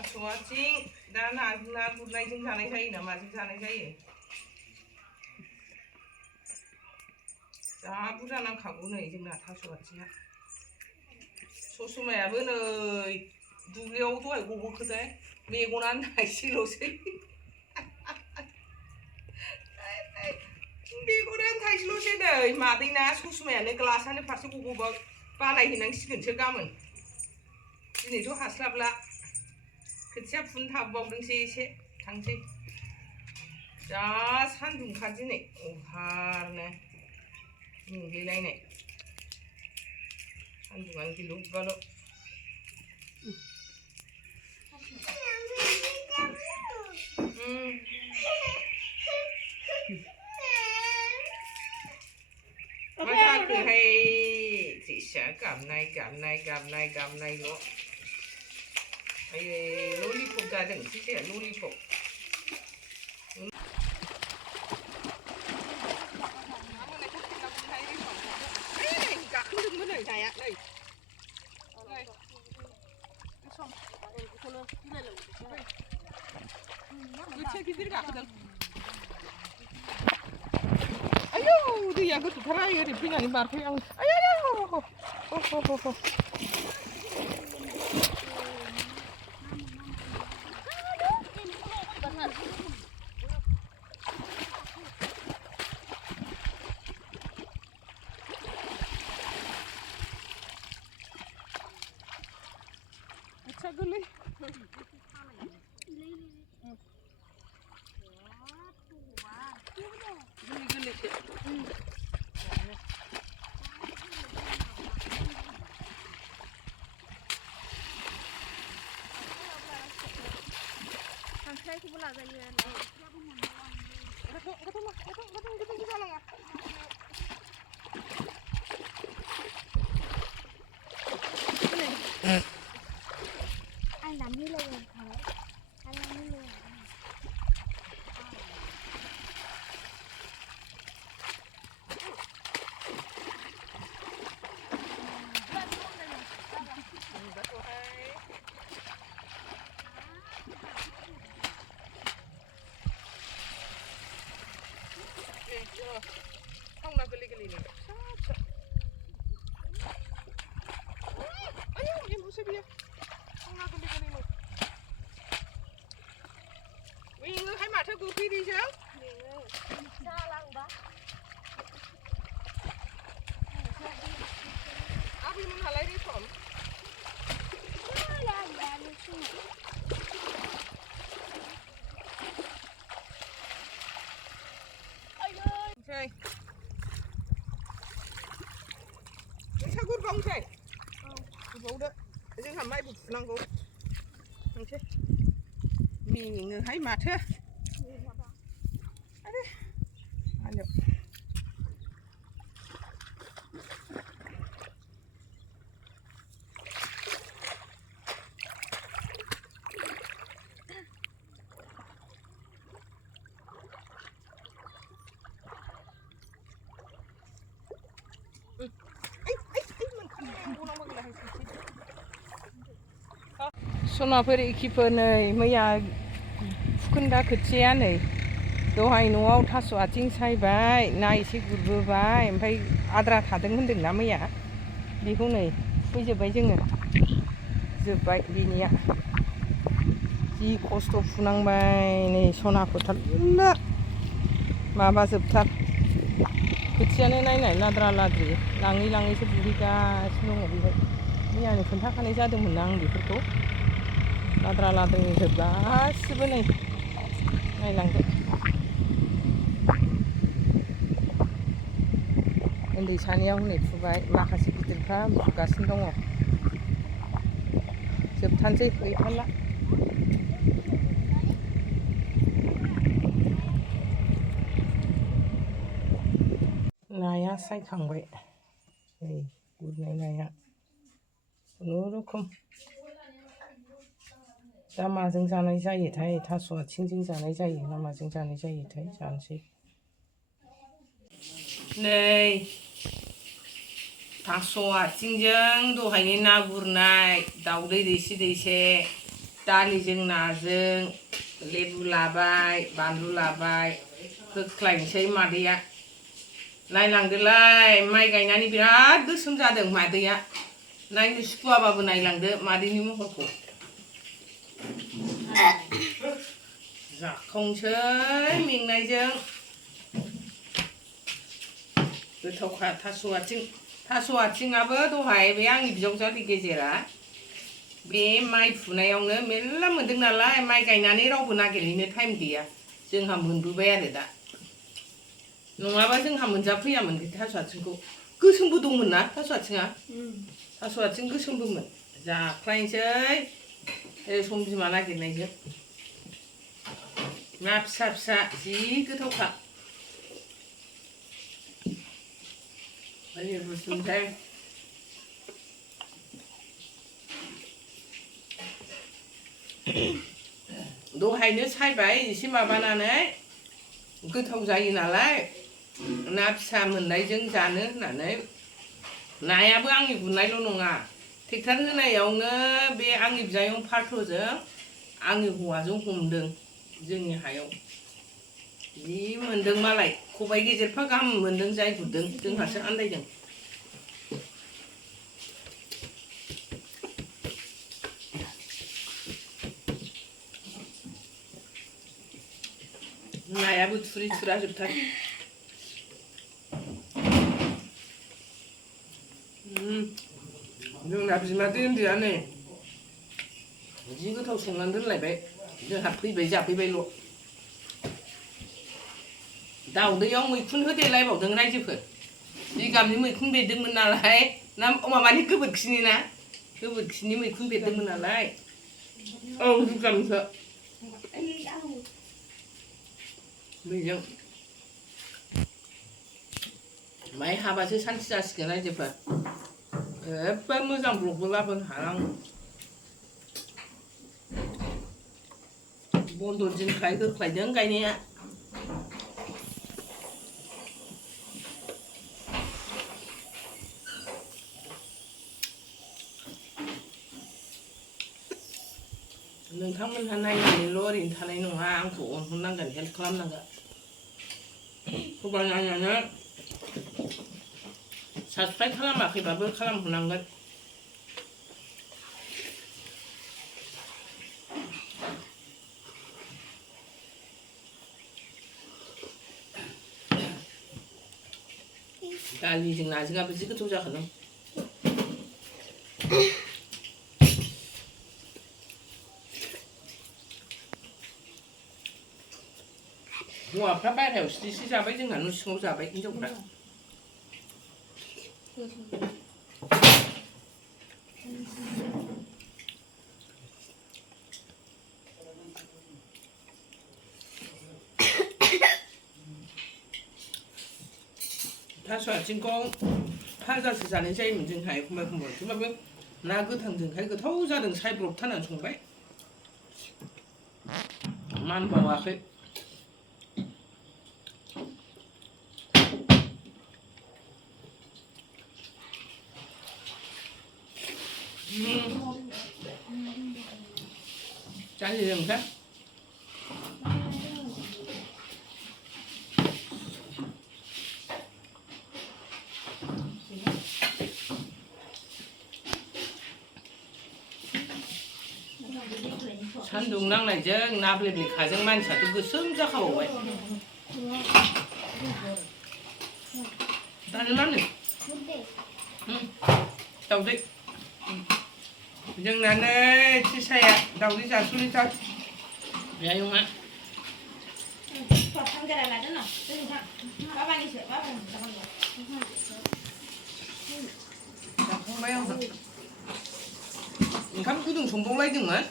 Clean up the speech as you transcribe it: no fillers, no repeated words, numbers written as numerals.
थास' आथिं दा ना गुरनायजों जानाय जायो ना माजों जानाय जायो जा बुरजा नांखागौ नै जोंना थास' आथिङा ससमायाबो नै दुब्लियाव दहाय गबोखोथाय मेगनानो थाइसेल'सै मेगनानो थाइसेल'सै नै मादैना ससमायानो ग्लासानो फारसे गबोबा बानायहैनांसिगोनसो गाबोन दिनैथ' हास्लाबला खोथिया फुनो थाबबावदोंसै एसे थांसै जा सान्दुंखा दिनै अभारनो मेंग्लिलायनाय सान्दुंआनो गिलु बालु मा जाखोहाय जेसा गाबनायल' आयै ललिपप जादों जेसाया ललिपप गाखोदोंमोन नै नाया नै बोथिया गिदिर गाखोदों आयौ दैया गोथौथार ओरै फैनानै बारफै आं आयौ बोथिया गोरलै खांख्राइखौबो लाजायो आं नामनि लोगो आं नामनि लोगो थावना गोरलै गोरलैनो फिसा फिसा आयौ एम्बुसो बियो थावना गोरलै गोरलैनो मेङोहाय माथो गोखैदैजों मेङो जालांबा आबैमोनहालाय रेसम नोंसा गुरबावनोसै गुरबावदो जोंहा माइबो फुनांगौ थांसै मेङोहाय माथो आरे आलौ सनाफोर एखिफोर नै मैया फुखोन्दा खोथिया नै दहाय न'आव थास' आथिं सायबाय ना एसे गुरबोबाय ओमफ्राय आद्रा थादों होन्दोंना मैया बेखौ नै फुफैजोब्बाय जोङो जोब्बाय बिनिया जि खस्थ' फुनांबाय नै सना फोथार मेरला माबाजोबथार खोथियानो नायनाय लाद्रा लाद्रि लाङै लाङैसो बुहैगासिनो दङ बेहाय मैयानो खोन्थाखानाय जादोंमोन ना आं बेफोरखौ लाद्रा लाद्रि जोब गासिबो नै नायलांदो उन्दै सानैया हनै फुबाय माखासे गिदिरफ्रा फुगासिनो दङ जोबथारनोसै गैथारला नाया सायखांबाय नै गुरनाय नाया खुनुरुखुम दा माजों जानाय जायोथाय थास' आथिंजों जानाय जायो ना माजों जानाय जायोथाय जानोसै नै थास' आथिंजों दहायनि ना गुरनाय दाउदै दैसे दालिजों नाजों लेबु लाबाय बानलु लाबाय होख्लायनोसै मादैया नायलांदोलाय माइ गायनानै बिराद गोसोम जादों मादैया नायनो सुखुवाबाबो नायलांदो मादैनि महरखौ जाखावनोसै मेंनायजों गोथावखा थास' आथिङाबो दहाय बे आंनि बिजावजालि गेजेरा बे माइ फुनायावनो मेरला मोन्दों नालाय माइ गायनानै रावबो नागिरहैनो टाइम गैया जोंहा मोनबोबाय आरो दा नङाबा जोंहा मोनजाफैयामोन बे थास' आथिंखौ गोसोमबो दंमोन ना थास' आथिङा थास' आथिं गोसोमबोमोन जाख्लायनोसै सम बिमा नागिरनायजों ना फिसा फिसा जि गोथावखा रुसुनसै दहायनो सायबाय एसे माबानानै गोथाव जायो नालाय ना फिसा मोननायजों जानो होननानै नायाबो आंनि गुरनायल' नङा ट्रेक्टर होनायावनो बे आंनि बिजायं फारथ'जों आंनि हौवाजों हमदों जोंनि हायाव जि मोन्दों मालाय खबाइ गेजेरफा गाहाम मोन्दों जाय गुरदों जोंहासो आन्दायदों नायाबो थुरि थुरा जोबथार जोंना बिमादै उन्दैया नै जि गोथाव संनानै दोनलायबाय जोंहा फैबाय जाफैबायल' दाउदैयाव मैखुन होदेरलायबावदों रायजोफोर जिगाबनि मैखुन बेरदोंमोन नालाय ना माबानि गोबोरखिनि मैखुन बेरदोंमोन नालाय औ जिगाबनिसो बेजों माइ हाबासो सान्थि जासिगोन रायजोफोर एबा मोजां ब्लगबो लाबोनो हाला आं बन्द' दिनखाय होख्लायदों गायनाया नोंथांमोनहा नायनानैल' ओरैनो थानाय नङा आंखौ अनहरनांगोन हेल्प खालामनांगोन सोरबा नायनानै साबसक्राइब खालामाखैबाबो खालामहरनांगोन दालिजों नाजोंआबो जि गोथाव जाखादों हौवाफ्रा बायहेरायाव सिथ्रिसो जाबाय जोंहा न' सिङाव जाबाय हिनजावफ्रा थास' आथिंखौ फाजासो जानाय जायोमोन जोंहा एखमबा एखमबा थेवब्लाबो ना गोथांजोंहाय गोथाव जादों सायब्रबथारनानै संबाय मानबावाखै जायो सान्दुं नांनायजों नाब्लेब्लेखाजों मानसियाथ' गोसोम जाखाबावबाय दानो मा होनो दाउदै जोंना नै थिसाया दाउदै जासुलिथार बियायंआ जाखांबाय आंहा ओंखाम गुदुं संबावलायदोंमोन